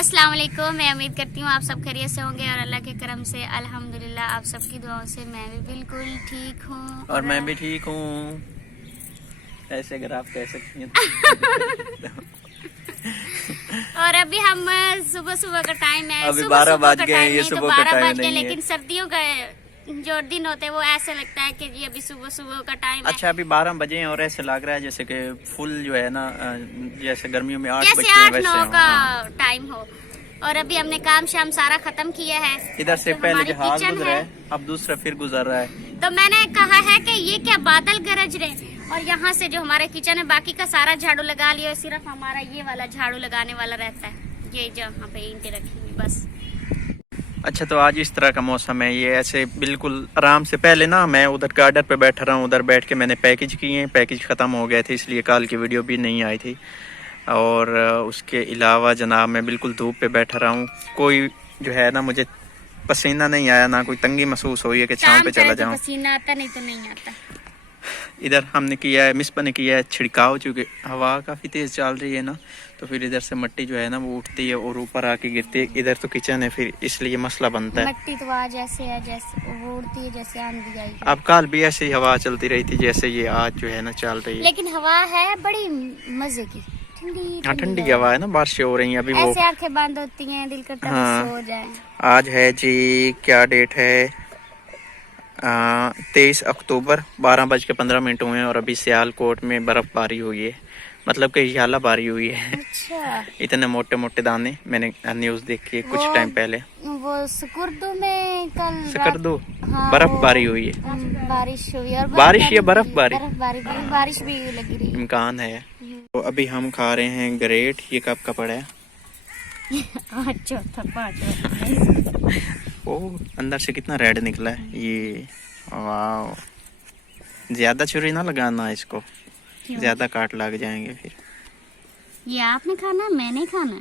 अस्सलाम वालेकुम। मैं उम्मीद करती हूँ आप सब खैरियत से होंगे और अल्लाह के करम से अल्हम्दुलिल्लाह आप सबकी दुआओं से मैं भी बिल्कुल ठीक हूँ। और मैं भी ठीक हूँ। ऐसे अगर आप कह सकती हैं और अभी हम सुबह सुबह का टाइम है, अभी सुबह 12 सुबह बज का गए, टाइम ये नहीं तो सुबह का 12 टाइम बज गए, नहीं है। लेकिन सर्दियों का जो दिन होते हैं वो ऐसे लगता है कि जी अभी सुबह सुबह का टाइम है। अच्छा अभी 12 बजे हैं और ऐसे लग रहा है जैसे कि फुल जो है ना, जैसे गर्मियों में 8 जैसे बजते हैं 8-9 वैसे का हाँ। टाइम हो। और अभी हमने काम शाम सारा खत्म किया है। इधर से जो पहले हमारी जहाज किचन गुजरा है, है, अब दूसरा फिर गुजर रहा है। तो मैंने कहा है कि ये क्या बादल गरज रहे। और यहाँ से जो हमारे किचन है बाकी का सारा झाड़ू लगा लिया, सिर्फ हमारा ये वाला झाड़ू लगाने वाला रहता है, ये जहाँ पे ईंटें रखी हुई बस। अच्छा तो आज इस तरह का मौसम है, ये ऐसे बिल्कुल आराम से। पहले ना मैं उधर गार्डन पे बैठा रहा हूँ, उधर बैठ के मैंने पैकेज किए हैं, पैकेज ख़त्म हो गए थे इसलिए कल की वीडियो भी नहीं आई थी। और उसके अलावा जनाब मैं बिल्कुल धूप पे बैठा रहा हूँ, कोई जो है ना मुझे पसीना नहीं आया, ना कोई तंगी महसूस हुई है कि छाँव पे चला जाऊँ। पसीना आता नहीं तो नहीं आता। इधर हमने किया है, मिसपा ने किया है छिड़काव, चूँकि हवा काफ़ी तेज़ चल रही है ना, तो फिर इधर से मिट्टी जो है ना वो उठती है और ऊपर आके गिरती है। इधर तो किचन है, फिर इसलिए मसला बनता है। मिट्टी तो आज ऐसे है जैसे वो उड़ती है जैसे आंधी आई। अब कल भी ऐसे ही हवा चलती रही थी जैसे ये आज जो है ना चल रही है, लेकिन हवा है बड़ी मजे की, ठंडी हाँ ठंडी हवा है ना, बारिशें हो रही हैं अभी। वो ऐसे आंखें बंद होती हैं, दिल करता है हाँ। सो जाए। आज है जी, क्या डेट है, 23 अक्टूबर, 12:15 हुए हैं और अभी सियालकोट में बर्फबारी हुई है, मतलब कि हाला बारी हुई है। अच्छा, इतने मोटे मोटे दाने मैंने न्यूज़ देखी है कुछ टाइम पहले। वो सुकुर्दू में कल सकरदू हाँ, बर्फबारी हुई है, बारिश हुई और बारिश या बर्फबारी, बारिश भी लगी रही। इम्कान है। तो अभी हम खा रहे हैं ग्रेट, ये कब का पड़ा है? आज चौथा पाँचवा। ओ अंदर से कितना रेड निकला है ये, वाह। ज्यादा छुरी ना लगाना इसको, ज्यादा काट लग जाएंगे फिर। ये आपने खाना मैंने खाना,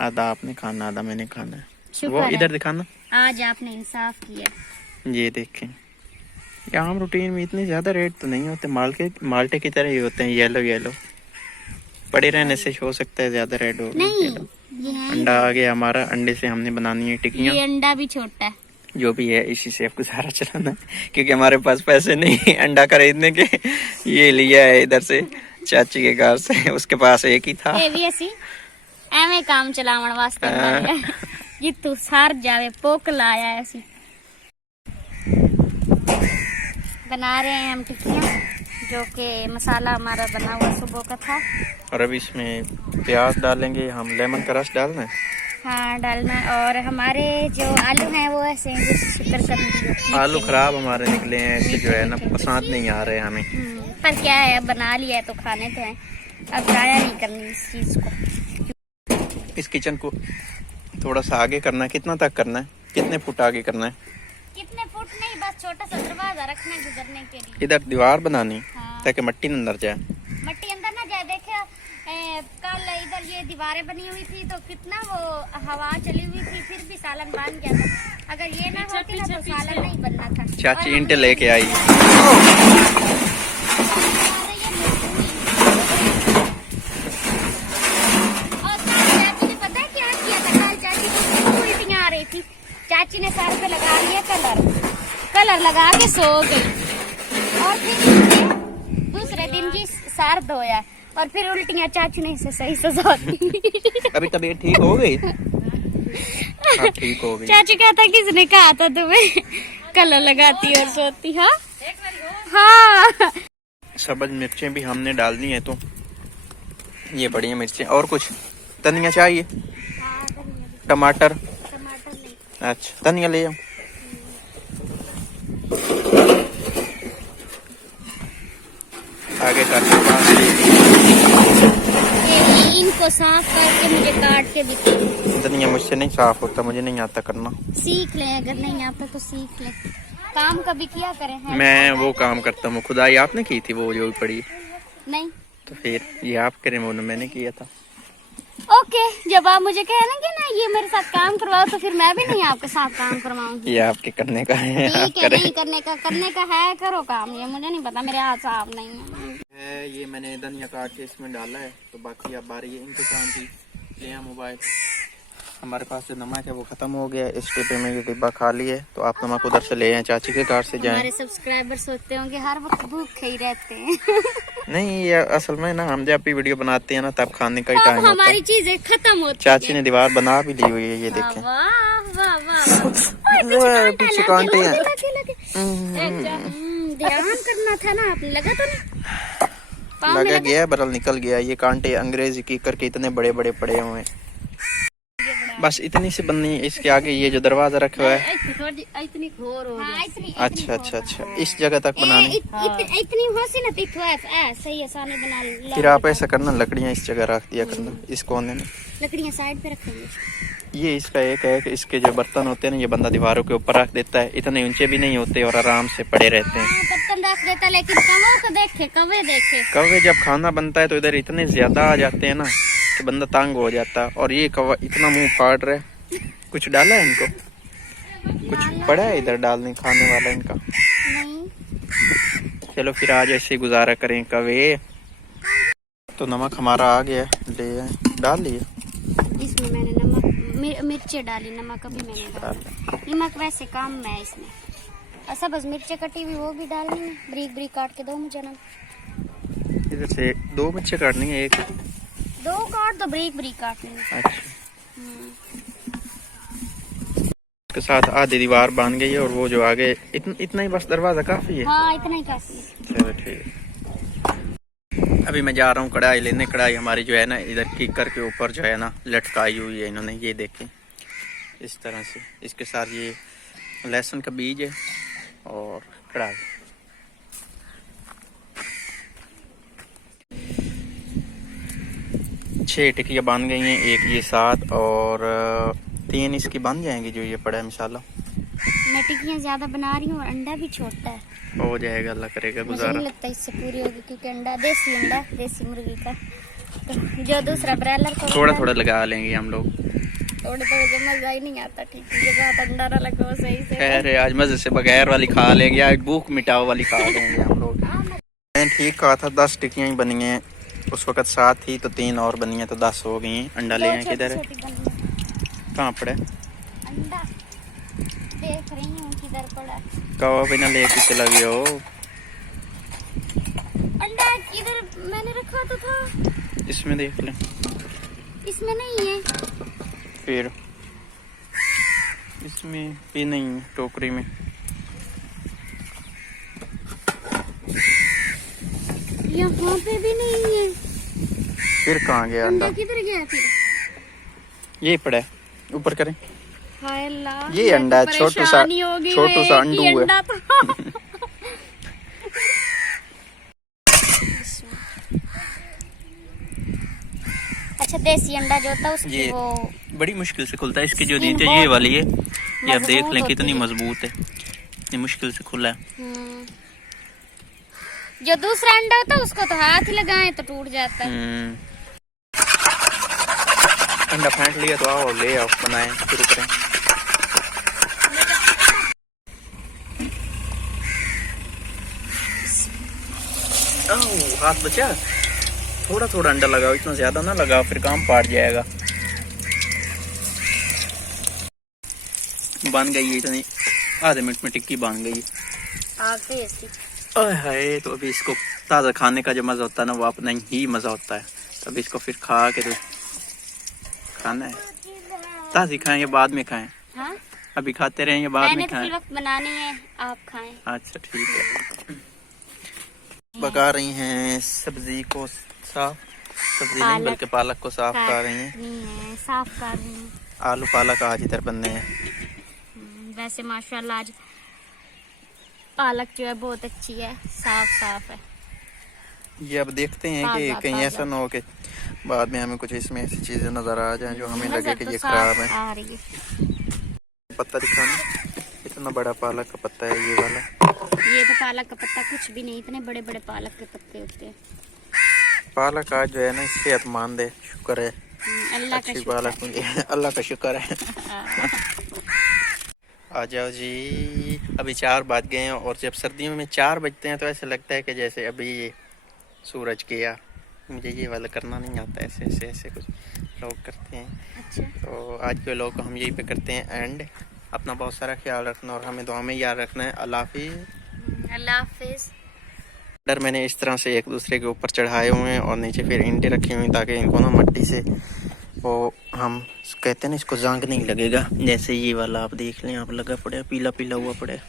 आधा आपने खाना आधा मैंने खाना है। शुक्र वो है। इधर दिखाना, आज आपने इंसाफ किया। ये देखें, ये आम रूटीन में इतने ज्यादा रेड तो नहीं होते, माल्टे की तरह ही होते हैं, येलो येलो। पड़े रहने से हो सकता है ज्यादा रेड हो। नहीं ये है, अंडा आ गया हमारा, अंडे से हमने बनानी है टिक्कियाँ। ये अंडा भी छोटा है। जो भी है इसी से अब गुजारा चलाना है, क्योंकि हमारे पास पैसे नहीं है अंडा खरीदने के। ये लिया है इधर से चाची के घर से, उसके पास एक ही था। ए भी ऐसी एवं काम चलावन वास्ते ये तू सार जावे पोक लाया ऐसी। बना रहे हैं हम टिक्कियाँ, जो कि मसाला हमारा बना हुआ सुबह का था। और अब इसमें प्याज डालेंगे हम, लेमन का रस डालना है। हाँ डालना है। और हमारे जो आलू हैं वो ऐसे हैं जैसे शक्कर आलू खराब हमारे निकले हैं, ऐसे जो है ना पसंद नहीं आ रहे हमें। पर क्या है, अब बना लिया है तो खाने तो हैं, अब जाया नहीं करनी इस चीज को। इस किचन को थोड़ा सा आगे करना है, कितना तक करना है, कितने फुट आगे करना है? कितने फुट नहीं, बस छोटा सा दरवाजा रखना है गुजरने के लिए। इधर दीवार बनानी हाँ। ताकि मिट्टी न अंदर जाए। मट्टी अंदर ना जाए। देखिए कल इधर ये दीवारें बनी हुई थी तो कितना वो हवा चली हुई थी, फिर भी सालन बन गया था। अगर ये ना होती ना तो सालन नहीं बनना था। चाची ईंटें लेके आई। चाची ने सर पे लगा लिया कलर लगा के सो गई, और फिर दूसरे दिन की सर धोया और फिर उल्टियाँ चाची ने इसे सही सजा दी। अभी तबीयत ठीक हो गई? हाँ, ठीक हो गई। चाची कहता किसने कहा था तुम्हें कलर लगाती और सोती? हाँ हाँ। सब्ज मिर्चें भी हमने डालनी है, तो ये बढ़िया मिर्चें। और कुछ धनिया चाहिए? टमाटर? अच्छा धनिया ले आओ। आगे करने इनको साफ करके मुझे काट के भी धनिया मुझसे नहीं साफ होता, मुझे नहीं आता करना। सीख ले, अगर नहीं आता तो सीख ले, काम कभी किया करें। मैं वो काम करता हूँ, खुदाई आपने की थी वो जो पड़ी नहीं, तो फिर ये आप करें, वो मैंने किया था। ओके, जब आप मुझे कहेंगे ना ये मेरे साथ काम करवाओ तो फिर मैं भी नहीं आपके साथ काम करवाऊंगी। ये आपके करने का है, ठीक है, नहीं करने का है, करो काम। ये मुझे नहीं पता, मेरे हाथ साफ नहीं है। ये मैंने धनिया काट के इसमें डाला है, तो बाकी अब बारी है इंतजाम की। ले मोबाइल हमारे पास जो नमक है वो ख़त्म हो गया। इस डिब्बे में ये डिब्बा खाली है, तो आप नमक उधर से ले आए, चाची के कार से जाएं। हमारे सब्सक्राइबर सोचते होंगे हर वक्त भूखे ही रहते हैं। नहीं, ये असल में ना हम जब भी वीडियो बनाते हैं ना तब खाने का ही टाइम होता हमारी है। चीजें खत्म होती चाची ने दीवार बना भी ली हुई है, ये देखें। वाह वाह वाह, पीछे कांटे हैं। ध्यान करना था ना आपने, लगा तो नहीं? पाँव में लगा लगा? गया, बरल निकल गया। ये कांटे अंग्रेजी की करके इतने बड़े बड़े पड़े हुए हैं। बस इतनी सी बननी है। इसके आगे ये जो दरवाजा रखा हुआ है, इतनी घोर हो गई। अच्छा अच्छा अच्छा, इस जगह तक बनानी। इतनी होसी ना तिथो है सही आसानी बना लो। फिर आप ऐसा करना, लकड़ियाँ इस जगह रख दिया करना, इस कोने में। लकड़ियाँ साइड पे रखेंगे। ये इसका एक है कि इसके जो बर्तन होते हैं ना, ये बंदा दीवारों के ऊपर रख देता है। इतने ऊंचे भी नहीं होते और आराम से पड़े रहते हैं। बर्तन रख देता, लेकिन कौवे को देखे, कौवे देखे। कौवे जब खाना बनता है तो इधर इतने ज्यादा आ जाते हैं ना कि बंदा तंग हो जाता है। और ये कौवा इतना मुंह फाड़ रहा है। कुछ डाला है इनको? कुछ पड़ा है इधर डालने खाने वाला इनका? नहीं। चलो फिर आज ऐसे गुजारा करें कौवे। तो नमक हमारा आ गया, ले आए, डाल लिए। इसमें मैंने नमक मिर्चे डाली, नमक अभी मैंने डाला। नमक वैसे कम है इसमें। अच्छा बस मिर्चे कटी हुई वो भी डालनी है, ब्रीक ब्रीक काट के दो मुझे ना। इधर से 2 मिर्चे काटनी है, 1 2 काट दो, ब्रीक ब्रीक काटनी है। अच्छा। इसके साथ आधी दीवार बन गई है और वो जो आगे इतना ही बस दरवाजा काफी है। हाँ इतना ही काफी है। चलो ठीक है। अभी मैं जा रहा हूँ कढ़ाई लेने। कढ़ाई हमारी जो है ना इधर कीकर के ऊपर जो है ना लटकाई हुई है इन्होंने, ये देखें इस तरह से। इसके साथ ये लहसुन का बीज है और कढ़ाई। छह टिकियाँ बन गई हैं, एक ये 7 और 3 इसकी बन जाएंगी जो ये पड़ा है मसाला। मैं टिकियाँ ज्यादा बना रही हूँ और अंडा भी छोटा है। हो जाएगा, अल्लाह करेगा मुझे गुजारा। नहीं लगता इससे पूरी होगी, क्योंकि अंडा देसी मुर्गी का, तो जो दूसरा ब्रॉयलर को थोड़ा थोड़ा लगा लेंगे हम लोग। थोड़े थोड़े मजा ही नहीं आता। ठीक है, जब अंडा ना लगाओ सही से। खैर आज मजे से बगैर वाली खा लेंगे, आज भूख मिटाओ वाली खा लेंगे हम लोग। मैंने ठीक कहा था 10 टिकियाँ ही बनी हैं, उस वक्त 7 थी तो 3 और बनी हैं तो 10 हो गई हैं। अंडा ले आए किधर है? कहाँ पड़ा है? अंडा देख रही हूँ किधर पड़ा है। कौवा बिना लेके चला गया हो। अंडा इधर मैंने रखा तो था। इसमें देख लें। इसमें नहीं है। फिर इसमें भी नहीं है, टोकरी में। यहाँ पे भी नहीं है। फिर कहाँ गया अंडा? किधर गया फिर? ये पड़ा है, ऊपर करें। हाय अल्लाह, ये अंडा है, छोटू सा अंडू है। अच्छा देसी अंडा जो होता है उसकी ये वो बड़ी मुश्किल से खुलता है। इसकी जो नीचे ये वाली है, ये आप देख लें कितनी मजबूत है, इतनी मुश्किल से खुला है। जो दूसरा अंडा होता है उसको तो हाथ ही लगाएं तो टूट जाता है। अंडा फेंट लिया तो आओ ले आओ, बनाएं, शुरू करें। हाथ बचा, थोड़ा थोड़ा अंडा लगाओ, इतना ज्यादा ना लगाओ फिर काम पाट जाएगा। बन गई है इतनी, आधे मिनट में टिक्की बन गई। ओए हाय, तो अभी इसको ताज़ा खाने का जो मज़ा होता है ना वो अपना ही मज़ा होता है। तो अभी इसको फिर खा के तो खाना है। ताज़ी खाएं या बाद में खाएं? हाँ? अभी खाते रहें या बाद में खाएं? मैंने तो वक्त बनानी है, आप खाएं। अच्छा ठीक है। पका रही हैं सब्जी को साफ, सब्जी नहीं बल्कि पालक को साफ कर रही हैं। साफ कर रही हैं। आलू पालक आज इधर बनने हैं। वैसे माशाल्लाह आज पालक जो है बहुत अच्छी है, साफ साफ है। ये अब देखते हैं कि कहीं ऐसा ना हो कि बाद में हमें कुछ इसमें ऐसी चीजें नजर आ जाएं जो हमें लगे कि ये खराब है। पत्ता दिखाना, इतना बड़ा पालक का पत्ता है ये वाला। ये तो पालक का पत्ता कुछ भी नहीं, इतने बड़े बड़े पालक के पत्ते होते हैं। पालक आज जो है ना सेहतमंद है, शुक्र है अल्लाह का, पालक अल्लाह का शुक्र है। आ जाओ जी। अभी 4 बज गए हैं और जब सर्दियों में 4 बजते हैं तो ऐसे लगता है कि जैसे अभी सूरज गया, मुझे ये वाला करना नहीं आता, ऐसे ऐसे ऐसे कुछ लोग करते हैं। अच्छा, तो आज के व्लॉग को हम यहीं पे करते हैं एंड। अपना बहुत सारा ख्याल रखना और हमें दुआ में याद रखना है। अल्लाह हाफिज़। अल्लाह हाफिज़। डर मैंने इस तरह से एक दूसरे के ऊपर चढ़ाए हुए हैं और नीचे फिर ईंटें रखी हुई ताकि इनको ना मट्टी से वो हम कहते हैं ना इसको जंग नहीं लगेगा। जैसे ये वाला आप देख लें, आप लगा पड़ा पीला पीला हुआ पड़ा है।